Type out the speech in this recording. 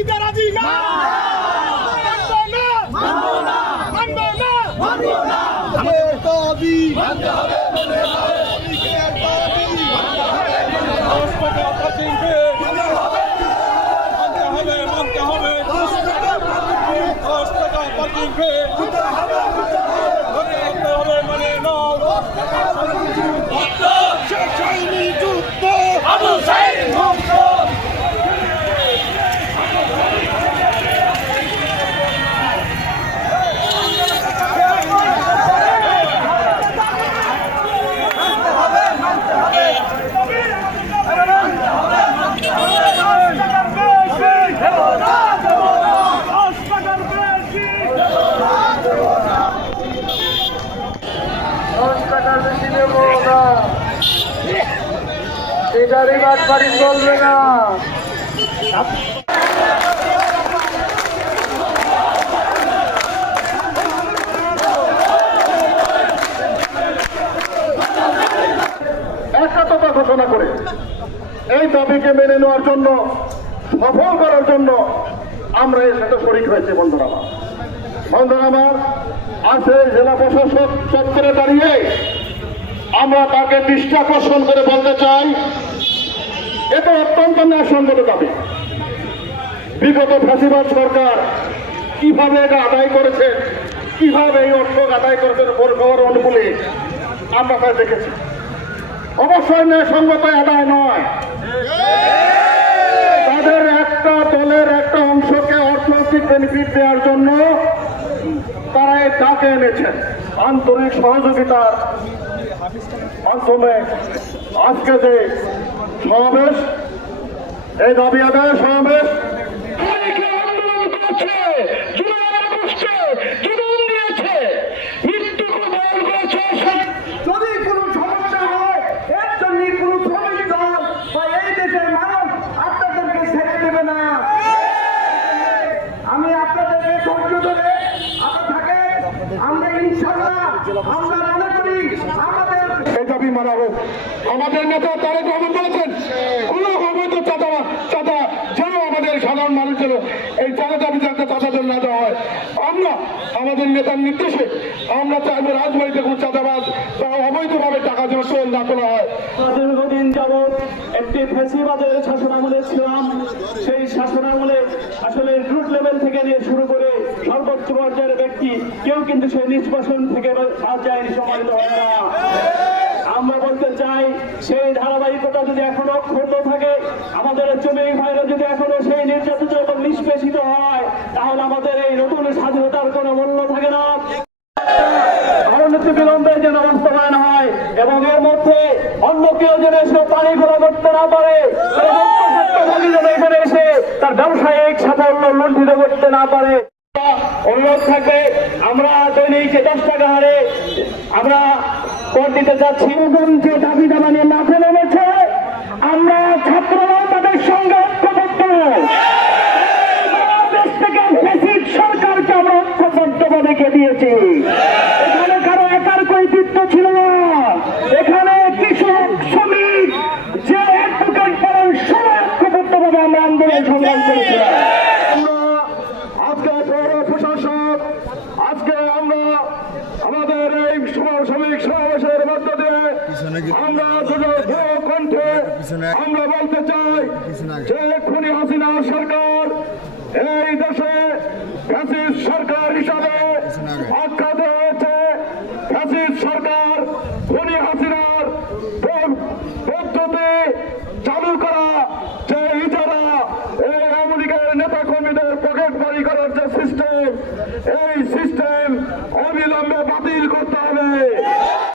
দিতে রাজি না হবে। মানতে হবে। এটারই বাদ বাড়ি চলবে না। একাত্মতা ঘোষণা করে এই দাবিকে মেনে নেওয়ার জন্য, সফল করার জন্য আমরা এর সাথে শরিক হয়েছি, বন্ধুরা আমার। বন্ধুরা আছে জেলা প্রশাসক চত্বরে দাঁড়িয়ে আমরা তাকে দৃষ্টি আকর্ষণ করে বলতে চাই, এটা অত্যন্ত ন্যায়সঙ্গত দাবি বিগত ফাঁসিবাদ সরকার কীভাবে এটা আদায় করেছে, কীভাবে এই অর্থ আদায় করেছে ভোর খবর অনুকূলে আমরা তা দেখেছি। অবশ্যই ন্যায়সঙ্গত আদায় নয়। তাদের একটা দলের একটা অংশকে অর্থনৈতিক বেনিফিট দেওয়ার জন্য তারা এই ডাকে এনেছেন। আন্তরিক সহযোগিতার মাধ্যমে আজকে যে সমাবেশ এই দাবি আদায় সমাবেশ অনেকে আন্দোলন করছে জুলাই আগস্টে জীবন দিয়েছে মৃত্যুকে বরণ করেছে সব- যদি কোনো সমস্যা হয় এর জন্য কোনো শ্রমিক দল বা এই দেশের মানুষ আপনাদেরকে ছেড়ে দেবে না আমি আপনাদেরকে ধৈর্য ধরে আপনার থাকে আমরা ইনশাল্লাহ আমরা মনে করি আমাদের এই দাবি মানা হোক। আমাদের নেতা তারেক রহমান বলেছেন কোন অবৈধ চাঁদা চাঁদা যেন আমাদের সাধারণ মানুষের এই চাঁদা দাবি যাতে চাঁদাদের না দেওয়া হয়। আমরা আমাদের নেতার নির্দেশে আমরা চাইব রাজবাড়িতে কোনো চাঁদাবাজ বা অবৈধভাবে টাকা যেন টোল না তোলা হয়। দীর্ঘদিন যাবৎ একটি ফেসিবাদের শাসনামলে ছিলাম। সেই শাসনামলে আসলে রুট লেভেল থেকে নিয়ে শুরু করে সর্বোচ্চ পর্যায়ের ব্যক্তি, কেউ কিন্তু সেই নিষ্পাসন থেকে বাদ হয় না আমরা বলতে চাই, সেই ধারাবাহিকতা যদি এখনও অক্ষুণ্ণ থাকে, আমাদের জমি ভাইরা যদি এখনও সেই নির্যাতিত এবং নিষ্পেষিত হয়, তাহলে আমাদের এই নতুন স্বাধীনতার কোনো মূল্য থাকে না। বিলম্বে যেন বাস্তবায়ন হয় এবং এর মধ্যে অন্য কেউ যেন এসে পানি ঘোরা করতে না পারে এখানে এসে। তার ব্যবসায়িক সাফল্য লুণ্ঠিত করতে না পারে। অনুরোধ থাকবে, আমরা দৈনিক দশ টাকা হারে আমরা কর দিতে চাচ্ছি যে দাবি দাবা নিয়ে মাঠে নেমেছে, আমরা ছাত্ররা তাদের সঙ্গে ঐক্যবদ্ধ। সরকারকে আমরা ঐক্যবদ্ধ রেখে দিয়েছি? এখানে কারও একার কর্তৃত্ব ছিল না। আমরা আমরা বলতে চাই যে খুনি হাসিনা সরকার এই দেশে ফ্যাসিস সরকার হিসাবে আখ্যাত হয়েছে। ফ্যাসিস সরকার খুনি হাসিনা Hey.